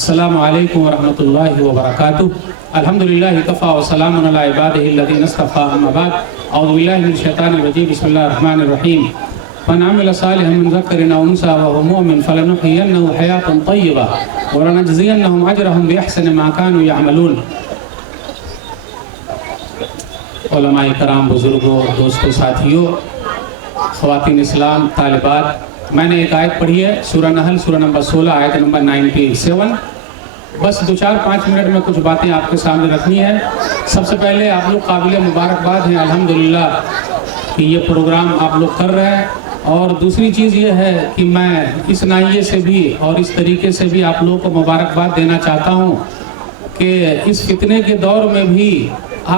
السلام علیکم ورحمۃ اللہ وبرکاتہ. الحمدللہ کفا وسلام علی عبادہ الذین اصطفیٰ. اما بعد اعوذ باللہ من الشیطان الرجیم. بسم اللہ الرحمن الرحیم. من عمل صالحا من ذکر او انثی وهو مؤمن فلنحیینہ حیاۃ طیبہ ولنجزینہم اجرہم بأحسن ما كانوا یعملون. علماء کرام، بزرگوں، دوستوں، ساتھیوں، خواتین اسلام، طالبات، میں نے ایک آیت پڑھی ہے سورہ نحل، سورہ نمبر 16، آیت نمبر 97. بس 2-4-5 منٹ میں کچھ باتیں آپ کے سامنے رکھنی ہے. سب سے پہلے آپ لوگ قابل مبارکباد ہیں الحمدللہ کہ یہ پروگرام آپ لوگ کر رہے ہیں. اور دوسری چیز یہ ہے کہ میں اس ناحیے سے بھی اور اس طریقے سے بھی آپ لوگوں کو مبارکباد دینا چاہتا ہوں کہ اس فتنے کے دور میں بھی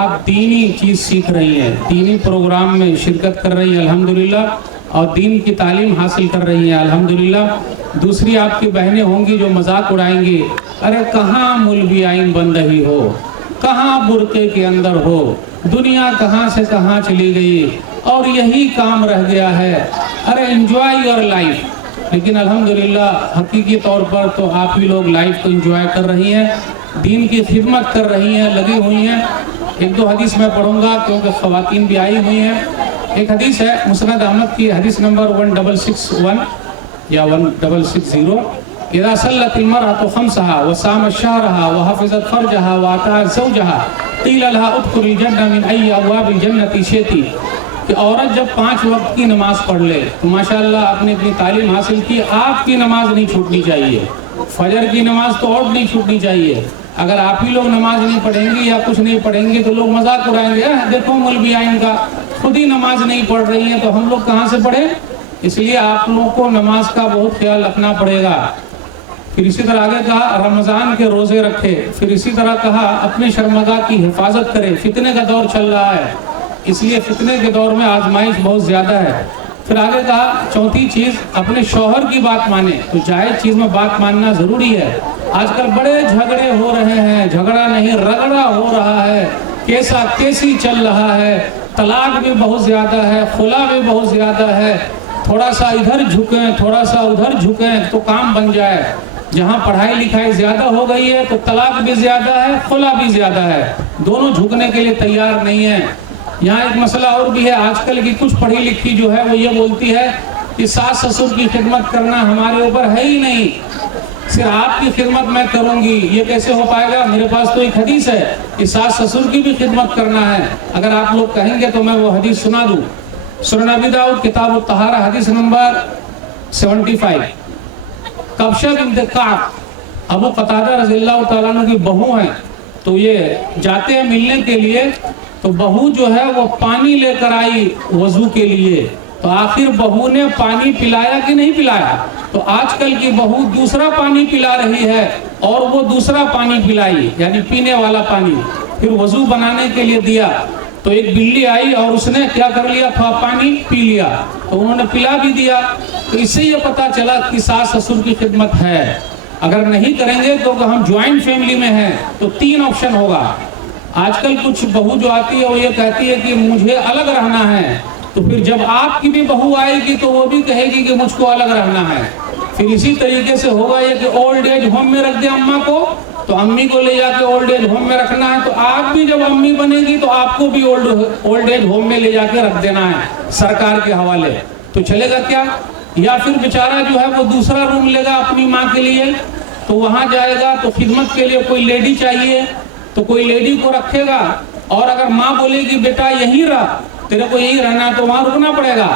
آپ دینی چیز سیکھ رہی ہیں، دینی پروگرام میں شرکت کر رہی ہیں الحمدللہ، اور دین کی تعلیم حاصل کر رہی ہیں الحمدللہ. دوسری آپ کی بہنیں ہوں گی جو مذاق اڑائیں گی، ارے کہاں مولوی آئین بن رہی ہو، کہاں برقعے کے اندر ہو، دنیا کہاں سے کہاں چلی گئی اور یہی کام رہ گیا ہے، ارے انجوائے یور لائف. لیکن الحمدللہ حقیقی طور پر تو آپ ہی لوگ لائف کو انجوائے کر رہی ہیں، دین کی خدمت کر رہی ہیں، لگی ہوئی ہیں. 1-2 حدیث میں پڑھوں گا کیونکہ خواتین بھی آئی ہوئی ہیں. ایک حدیث ہے مسند احمد کی، حدیث نمبر 1661 یا 1660. اذا صلت المرأة خمسها وصامت شهرها وحفظت فرجها وأطاعت زوجها قیل لها ادخل الجنة من أي أبواب الجنة شئت. کہ عورت جب 5 وقت کی نماز پڑھ لے تو ماشاءاللہ آپ نے اتنی تعلیم حاصل کی، آپ کی نماز نہیں چھوٹنی چاہیے. فجر کی نماز تو اور نہیں چھوٹنی چاہیے. اگر آپ ہی لوگ نماز نہیں پڑھیں گے یا کچھ نہیں پڑھیں گے تو لوگ مذاق اڑائیں گے، دیکھو مولوی آئین کا خود ہی نماز نہیں پڑھ رہی ہیں تو ہم لوگ کہاں سے پڑھیں. اس لیے آپ لوگوں کو نماز کا بہت خیال رکھنا پڑے گا. پھر اسی طرح آگے کہا رمضان کے روزے رکھے. پھر اسی طرح کہا اپنے شرمگاہ کی حفاظت کرے. فتنے کا دور چل رہا ہے، اس لیے فتنے کے دور میں آزمائش بہت زیادہ ہے. پھر آگے کہا چوتھی چیز اپنے شوہر کی بات مانے. تو جائز چیز میں بات ماننا ضروری ہے. آج کل بڑے جھگڑے ہو رہے ہیں، جھگڑا نہیں رگڑا ہو رہا ہے، کیسا کیسی چل رہا ہے، طلاق بھی بہت زیادہ ہے، خلا بھی بہت زیادہ ہے. تھوڑا سا ادھر جھکیں تھوڑا سا ادھر جھکیں تو کام بن جائے. جہاں پڑھائی لکھائی زیادہ ہو گئی ہے تو طلاق بھی زیادہ ہے، خلا بھی زیادہ ہے. دونوں جھکنے کے لیے تیار نہیں ہیں. یہاں ایک مسئلہ اور بھی ہے، آج کل کی کچھ پڑھی لکھی جو ہے وہ یہ بولتی ہے کہ ساس سسر کی خدمت کرنا ہمارے اوپر ہے ہی نہیں، صرف آپ کی خدمت میں کروں گی. یہ کیسے ہو پائے گا؟ میرے پاس تو ایک حدیث ہے کہ ساس سسر کی بھی خدمت کرنا ہے. اگر آپ لوگ کہیں گے تو میں وہ حدیث سنا دوں. سنن ابی داؤد کتاب الطہارہ حدیث نمبر 75. کبشہ بنت کعب ابو قتادہ رضی اللہ تعالیٰ عنہ کی بہو ہیں. تو یہ جاتے ہیں ملنے کے لیے، تو بہو جو ہے وہ پانی لے کر آئی وضو کے لیے. تو آخر بہو نے پانی پلایا کہ نہیں پلایا؟ تو آج کل کی بہو دوسرا پانی پلا رہی ہے اور وہ دوسرا پانی پلائی، یعنی پینے والا پانی. پھر وضو بنانے کے لیے دیا تو ایک بلی آئی اور اس نے کیا کر لیا، تھوڑا پانی پی لیا. تو انہوں نے پلا بھی دیا. تو اس سے یہ پتا چلا کہ ساس سسر کی خدمت ہے. اگر نہیں کریں گے تو ہم جوائنٹ فیملی میں ہیں تو 3 آپشن ہوگا. آج کل کچھ بہو جو آتی ہے وہ یہ کہتی ہے کہ مجھے الگ رہنا ہے. تو پھر جب آپ کی بھی بہو آئے گی تو وہ بھی کہے گی کہ مجھ کو الگ رہنا ہے. پھر اسی طریقے سے ہوگا یہ کہ اولڈ ایج ہوم میں رکھ دیں اماں کو، تو امی کو لے جا کے اولڈ ایج ہوم میں رکھنا ہے. تو آپ بھی جب امی بنے گی تو آپ کو بھی اولڈ ایج ہوم میں لے جا کے رکھ دینا ہے سرکار کے حوالے. تو چلے گا کیا؟ یا پھر بیچارہ جو ہے وہ دوسرا روم لے گا اپنی ماں کے لیے، تو وہاں جائے گا تو خدمت کے لیے کوئی لیڈی چاہیے تو کوئی لیڈی کو رکھے گا. اور اگر ماں بولے گی بیٹا یہیں رہ، تیرے کو یہی رہنا تو وہاں رکنا پڑے گا.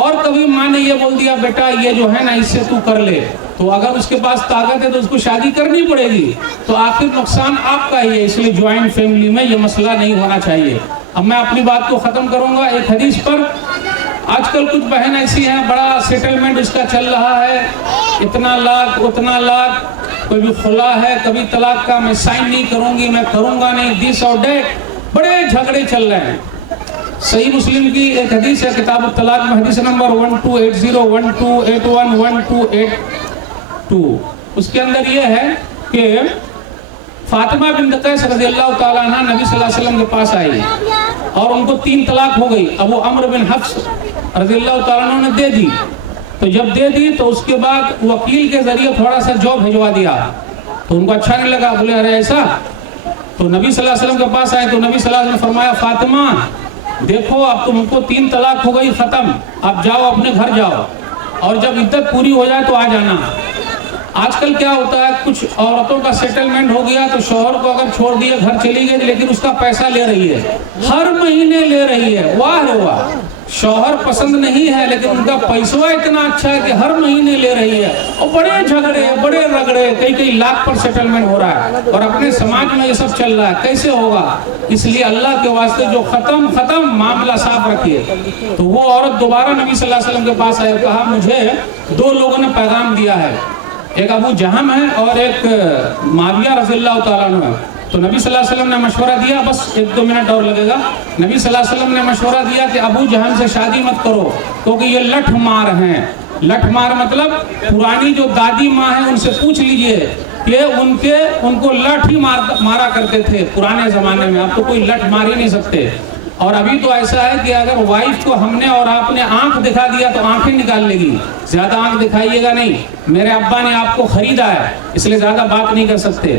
اور کبھی ماں نے یہ بول دیا بیٹا یہ جو ہے نا اس سے تو کر لے، تو اگر اس کے پاس طاقت ہے تو اس کو شادی کرنی پڑے گی. تو آخر نقصان آپ کا ہی ہے. اس لیے جوائنٹ فیملی میں یہ مسئلہ نہیں ہونا چاہیے. اب میں اپنی بات کو ختم کروں گا ایک حدیث پر. آج کل کچھ بہن ایسی ہیں بڑا سیٹلمنٹ اس کا چل رہا ہے، اتنا لاکھ اتنا لاکھ، کوئی بھی خلا ہے کبھی طلاق کا، میں سائن نہیں کروں گی، میں کروں گا نہیں، دس اور دیٹ. بڑے جھگڑے چل رہے ہیں. صحیح مسلم کی ایک حدیث ہے کتاب الطلاق میں، حدیث نمبر 1280 1281 1282. اس کے اندر یہ ہے کہ فاطمہ بنت قیس رضی اللہ تعالیٰ عنہ نبی صلی اللہ علیہ وسلم کے پاس آئی اور ان کو 3 طلاق ہو گئی. ابو عمرو بن حفص رضی اللہ تعالیٰ عنہ نے دے دی. تو جب دے دی تو اس کے بعد وکیل کے ذریعے تھوڑا سا جو بھیجوا دیا تو ان کو اچھا نہیں لگا, بولے ارے ایسا. تو نبی صلی اللہ علیہ وسلم کے پاس آئے تو نبی صلی اللہ علیہ وسلم نے فرمایا فاطمہ دیکھو اب تم کو 3 طلاق ہو گئی, ختم, اب جاؤ اپنے گھر جاؤ, اور جب عدت پوری ہو جائے تو آ جانا. آج کل کیا ہوتا ہے, کچھ عورتوں کا سیٹلمنٹ ہو گیا تو شوہر کو اگر چھوڑ دیا گھر چلی گئی لیکن اس کا پیسہ لے رہی ہے, ہر مہینے لے رہی ہے. واہ رے واہ, شوہر پسند نہیں ہے لیکن ان کا پیسہ اتنا اچھا ہے کہ ہر مہینے لے رہی ہے, اور بڑے جھگڑے بڑے رگڑے, کئی لاکھ پر سیٹلمنٹ ہو رہا ہے, اور اپنے سماج میں یہ سب چل رہا ہے. کیسے ہوگا؟ اس لیے اللہ کے واسطے جو ختم معاملہ صاف رکھیے. تو وہ عورت دوبارہ نبی صلی اللہ علیہ وسلم کے پاس آئے, کہا مجھے 2 لوگوں نے پیغام دیا ہے, ایک ابو جہم ہے اور ایک معاویہ رضی اللہ تعالیٰ عنہ ہے. تو نبی صلی اللہ علیہ وسلم نے مشورہ دیا, بس 1-2 منٹ اور لگے گا. نبی صلی اللہ علیہ وسلم نے مشورہ دیا کہ ابو جہم سے شادی مت کرو کیونکہ یہ لٹھ مار ہیں. لٹھ مار مطلب پرانی جو دادی ماں ہیں ان سے پوچھ لیجئے کہ ان کو لٹھ ہی مارا کرتے تھے پرانے زمانے میں, اب تو کوئی لٹھ مار ہی نہیں سکتے. اور ابھی تو ایسا ہے کہ اگر وائف کو ہم نے اور آپ نے آنکھ دکھا دیا تو آنکھیں نکال لے گی. زیادہ آنکھ دکھائیے گا نہیں, میرے ابا نے آپ کو خریدا ہے اس لیے زیادہ بات نہیں کر سکتے.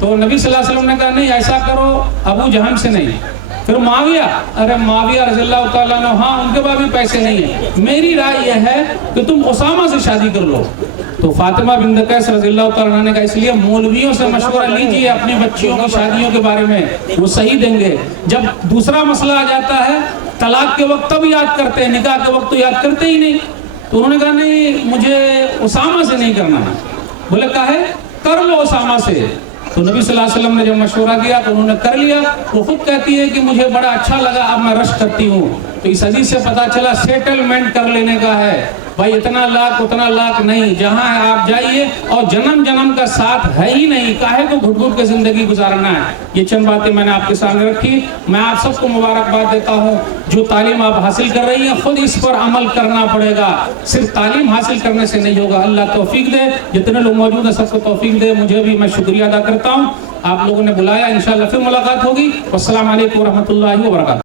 تو نبی صلی اللہ علیہ وسلم نے کہا نہیں ایسا کرو ابو جہم سے نہیں. پھر معاویہ, ارے معاویہ رضی اللہ تعالیٰ عنہ, ہاں ان کے پاس بھی پیسے نہیں ہیں, میری رائے یہ ہے کہ تم اسامہ سے شادی کر لو. تو فاطمہ بنت قیس رضی اللہ تعالیٰ عنہ نے کہا اس لیے مولویوں سے مشورہ لیجیے اپنی بچیوں کی شادیوں کے بارے میں, وہ صحیح دیں گے. جب دوسرا مسئلہ آ جاتا ہے طلاق کے وقت تب یاد کرتے ہیں, نکاح کے وقت تو یاد کرتے ہی نہیں. تو انہوں نے کہا نہیں مجھے اسامہ سے نہیں کرنا ہے. بولے کہا ہے کر لو اسامہ سے. تو نبی صلی اللہ علیہ وسلم نے جب مشورہ دیا تو انہوں نے کر لیا. وہ خود کہتی ہے کہ مجھے بڑا اچھا لگا, اب میں رشک کرتی ہوں. تو اس حدیث سے پتا چلا سیٹلمنٹ کر لینے کا ہے بھائی, اتنا لاکھ اتنا لاکھ نہیں, جہاں ہے آپ جائیے. اور جنم کا ساتھ ہے ہی نہیں, کاہے کو گھٹ گھٹ کے زندگی گزارنا ہے. یہ چند باتیں میں نے آپ کے سامنے رکھی. میں آپ سب کو مبارکباد دیتا ہوں. جو تعلیم آپ حاصل کر رہی ہیں خود اس پر عمل کرنا پڑے گا, صرف تعلیم حاصل کرنے سے نہیں ہوگا. اللہ توفیق دے, جتنے لوگ موجود ہیں سب کو توفیق دے. مجھے بھی میں شکریہ ادا کرتا ہوں, آپ لوگوں نے بلایا, انشاءاللہ پھر ملاقات ہوگی. والسلام علیکم ورحمۃ اللہ وبرکاتہ.